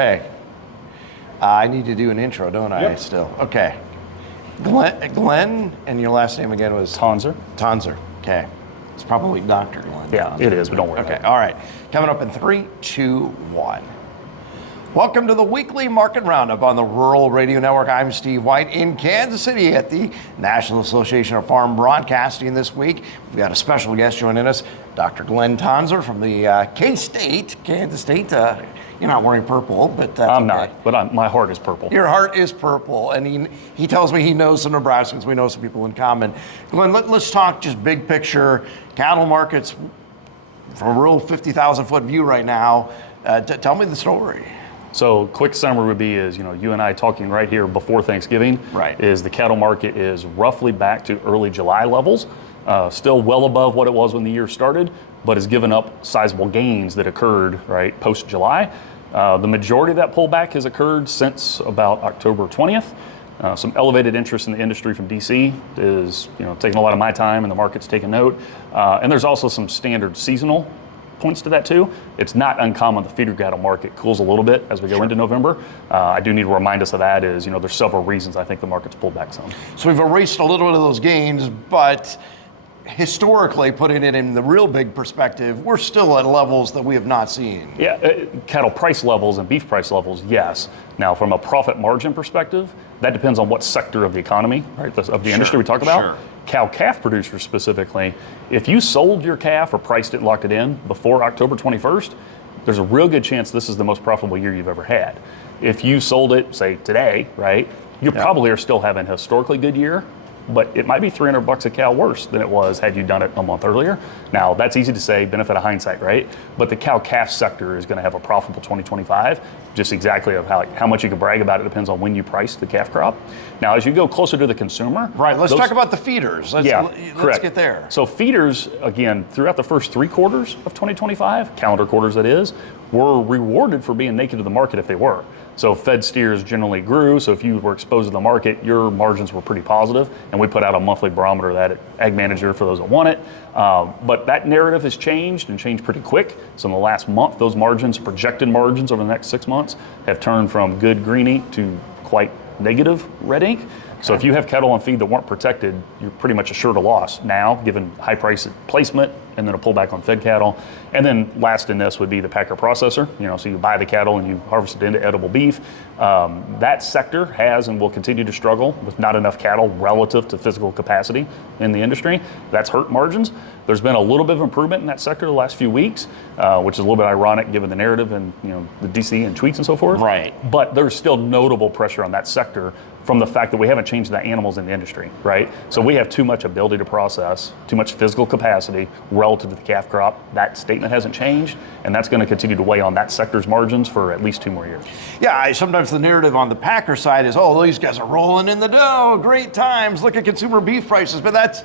Okay. I need to do an intro, don't I? Yep. Still. Okay. Glenn, and your last name again was? Tonsor. Tonsor. Okay. It's probably Dr. Glenn Yeah, Tonsor. it is, but don't worry Okay. about it. All right. Coming up in 3, 2, 1. Welcome to the Weekly Market Roundup on the Rural Radio Network. I'm Steve White in Kansas City at the National Association of Farm Broadcasting this week. We've got a special guest joining us, Dr. Glynn Tonsor from the K-State, Kansas State. You're not wearing purple, but that's I'm okay. not, but my heart is purple. Your heart is purple, and he tells me he knows some Nebraskans. We know some people in common. Glenn, let's talk just big picture. Cattle markets from a real 50,000-foot view right now. Tell me the story. So quick summary would be is, you and I talking right here before Thanksgiving, Right. is the cattle market is roughly back to early July levels, still well above what it was when the year started, but has given up sizable gains that occurred, right, post-July. The majority of that pullback has occurred since about October 20th. Some elevated interest in the industry from DC is, taking a lot of my time, and the market's taking note. And there's also some standard seasonal points to that too. It's not uncommon the feeder cattle market cools a little bit as we go into November. I do need to remind us of that is, there's several reasons I think the market's pulled back some. So we've erased a little bit of those gains, but historically, putting it in the real big perspective, we're still at levels that we have not seen. Yeah, cattle price levels and beef price levels, yes. Now, from a profit margin perspective, that depends on what sector of the economy, right, of the industry we talk about. Sure. Cow-calf producers specifically, if you sold your calf or priced it, locked it in before October 21st, there's a real good chance this is the most profitable year you've ever had. If you sold it, say, today, right, you probably are still having a historically good year, but it might be $300 a cow worse than it was had you done it a month earlier. Now, that's easy to say, benefit of hindsight, right? But the cow-calf sector is going to have a profitable 2025. Just exactly of how much you can brag about it depends on when you price the calf crop. Now, as you go closer to the consumer. Right, let's talk about the feeders. Let's get there. So feeders, again, throughout the first 3 quarters of 2025, calendar quarters that is, were rewarded for being naked to the market if they were. So fed steers generally grew, so if you were exposed to the market, your margins were pretty positive, and we put out a monthly barometer of that at Ag Manager for those that want it. But that narrative has changed and changed pretty quick. So in the last month, those margins, projected margins over the next 6 months, have turned from good green ink to quite negative red ink. So if you have cattle on feed that weren't protected, you're pretty much assured a loss now, given high price placement and then a pullback on fed cattle. And then last in this would be the packer processor. So you buy the cattle and you harvest it into edible beef. That sector has and will continue to struggle with not enough cattle relative to physical capacity in the industry. That's hurt margins. There's been a little bit of improvement in that sector the last few weeks, which is a little bit ironic given the narrative and the DC and tweets and so forth. Right. But there's still notable pressure on that sector from the fact that we haven't changed the animals in the industry, right? So we have too much ability to process, too much physical capacity relative to the calf crop. That statement hasn't changed, and that's going to continue to weigh on that sector's margins for at least 2 more years. Yeah, sometimes the narrative on the packer side is, oh, these guys are rolling in the dough, great times, look at consumer beef prices. But that's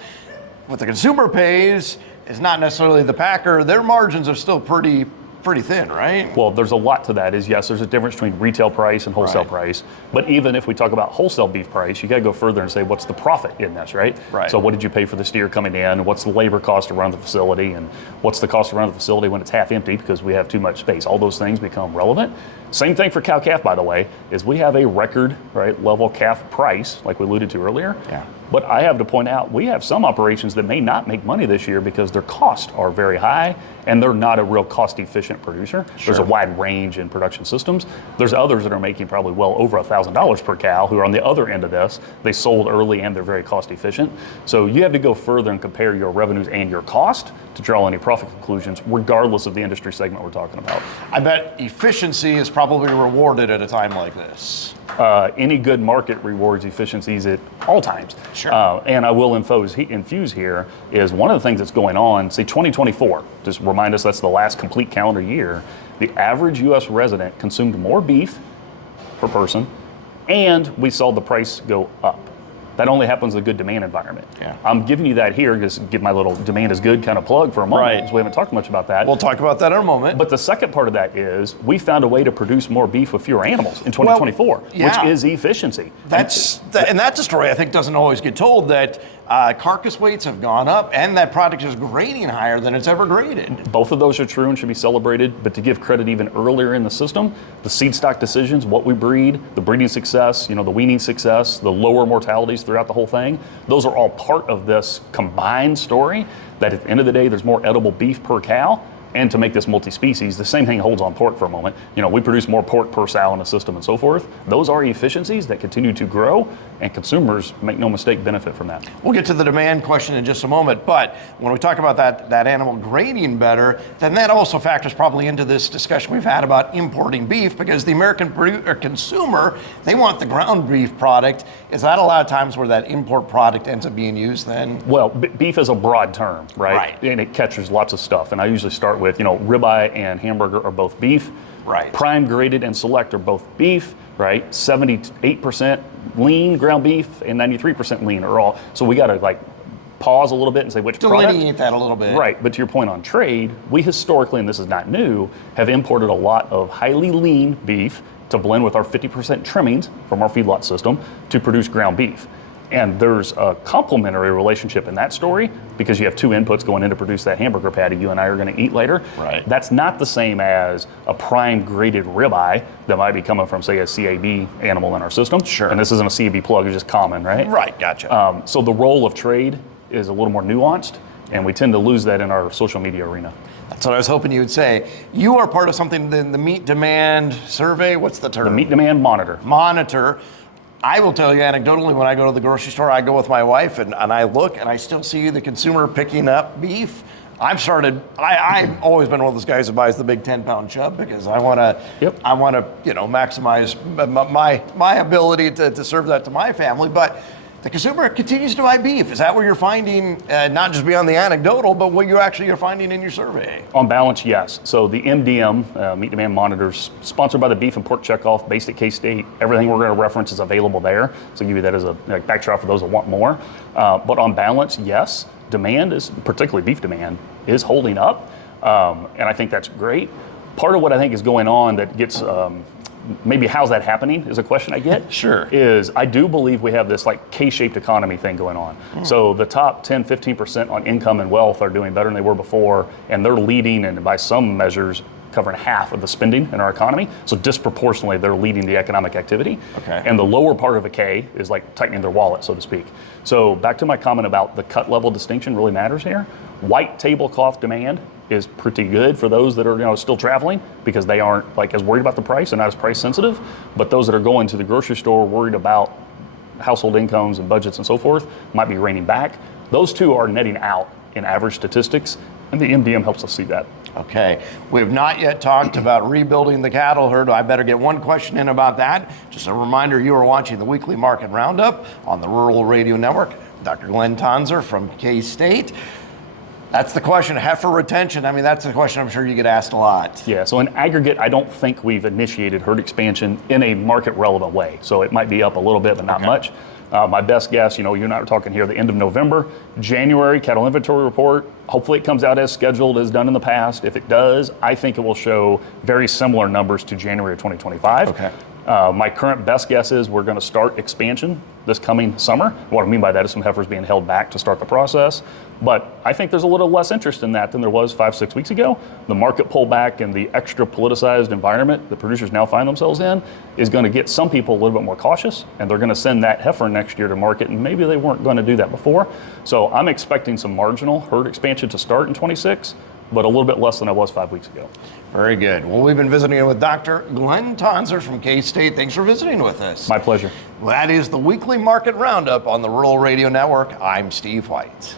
what the consumer pays is not necessarily the packer. Their margins are still pretty thin, right? Well, there's a lot to that. Yes, there's a difference between retail price and wholesale price. But even if we talk about wholesale beef price, you got to go further and say, what's the profit in this, right? Right. So what did you pay for the steer coming in? What's the labor cost to run the facility? And what's the cost to run the facility when it's half empty because we have too much space? All those things become relevant. Same thing for cow-calf, by the way, is we have a record, right, level calf price, like we alluded to earlier. Yeah. But I have to point out, we have some operations that may not make money this year because their costs are very high and they're not a real cost-efficient producer. Sure. There's a wide range in production systems. There's others that are making probably well over $1,000 per cow who are on the other end of this. They sold early and they're very cost-efficient. So you have to go further and compare your revenues and your cost to draw any profit conclusions, regardless of the industry segment we're talking about. I bet efficiency is probably rewarded at a time like this. Any good market rewards efficiencies at all times. Sure. And I will infuse here is one of the things that's going on, say 2024, just remind us that's the last complete calendar year, the average U.S. resident consumed more beef per person, and we saw the price go up. That only happens in a good demand environment. Yeah. I'm giving you that here just to give my little demand is good kind of plug for a moment, Right. because we haven't talked much about that. We'll talk about that in a moment. But the second part of that is we found a way to produce more beef with fewer animals in 2024, yeah. which is efficiency. And that's a story I think doesn't always get told, that carcass weights have gone up, and that product is grading higher than it's ever graded. Both of those are true and should be celebrated, but to give credit even earlier in the system, the seed stock decisions, what we breed, the breeding success, the weaning success, the lower mortalities throughout the whole thing, those are all part of this combined story that at the end of the day, there's more edible beef per cow. And to make this multi-species, the same thing holds on pork for a moment. We produce more pork per sow in the system and so forth. Those are efficiencies that continue to grow, and consumers, make no mistake, benefit from that. We'll get to the demand question in just a moment, but when we talk about that animal grading better, then that also factors probably into this discussion we've had about importing beef, because the American consumer, they want the ground beef product. Is that a lot of times where that import product ends up being used then? Well, beef is a broad term, right? And it catches lots of stuff, and I usually start with, ribeye and hamburger are both beef. Right. Prime, graded, and select are both beef, right? 78% lean ground beef and 93% lean are all. So we got to pause a little bit and say which product. Delineate that a little bit. Right, but to your point on trade, we historically, and this is not new, have imported a lot of highly lean beef to blend with our 50% trimmings from our feedlot system to produce ground beef. And there's a complementary relationship in that story, because you have two inputs going in to produce that hamburger patty you and I are going to eat later. Right. That's not the same as a prime graded ribeye that might be coming from, say, a CAB animal in our system. Sure. And this isn't a CAB plug, it's just common, right? Right, gotcha. So the role of trade is a little more nuanced, and we tend to lose that in our social media arena. That's what I was hoping you would say. You are part of something, the meat demand survey. What's the term? The meat demand monitor. I will tell you anecdotally, when I go to the grocery store, I go with my wife and I look and I still see the consumer picking up beef. I've always been one of those guys who buys the big 10-pound chub, because I want to, maximize my ability to serve that to my family. But the consumer continues to buy beef. Is that what you're finding, not just beyond the anecdotal, but what you actually are finding in your survey? On balance, yes. So the MDM, Meat Demand Monitors, sponsored by the Beef and Pork Checkoff, based at K-State. Everything we're going to reference is available there. So give you that as a backdrop for those that want more. But on balance, yes, demand is, particularly beef demand, is holding up. And I think that's great. Part of what I think is going on that gets... maybe how's that happening is a question I get. Sure. Is I do believe we have this K-shaped economy thing going on. So the top 10, 15% on income and wealth are doing better than they were before, and they're leading, and by some measures, covering half of the spending in our economy. So disproportionately, they're leading the economic activity. Okay. And the lower part of a K is tightening their wallet, so to speak. So back to my comment about the cut level distinction really matters here. White tablecloth demand is pretty good for those that are still traveling, because they aren't as worried about the price and not as price sensitive. But those that are going to the grocery store worried about household incomes and budgets and so forth might be reining back. Those two are netting out in average statistics, and the MDM helps us see that. Okay, we have not yet talked about rebuilding the cattle herd. I better get one question in about that. Just a reminder, you are watching the Weekly Market Roundup on the Rural Radio Network. Dr. Glynn Tonsor from K-State. That's the question, heifer retention. I mean, that's the question I'm sure you get asked a lot. Yeah, so in aggregate, I don't think we've initiated herd expansion in a market relevant way. So it might be up a little bit, but not much. My best guess, you and I are talking here the end of November, January cattle inventory report. Hopefully it comes out as scheduled, as done in the past. If it does, I think it will show very similar numbers to January of 2025. Okay. My current best guess is we're going to start expansion this coming summer. What I mean by that is some heifers being held back to start the process. But I think there's a little less interest in that than there was 5-6 weeks ago. The market pullback and the extra politicized environment the producers now find themselves in is going to get some people a little bit more cautious, and they're going to send that heifer next year to market, and maybe they weren't going to do that before. So I'm expecting some marginal herd expansion to start in 26, but a little bit less than I was 5 weeks ago. Very good. Well, we've been visiting with Dr. Glynn Tonsor from K-State. Thanks for visiting with us. My pleasure. Well, that is the Weekly Market Roundup on the Rural Radio Network. I'm Steve White.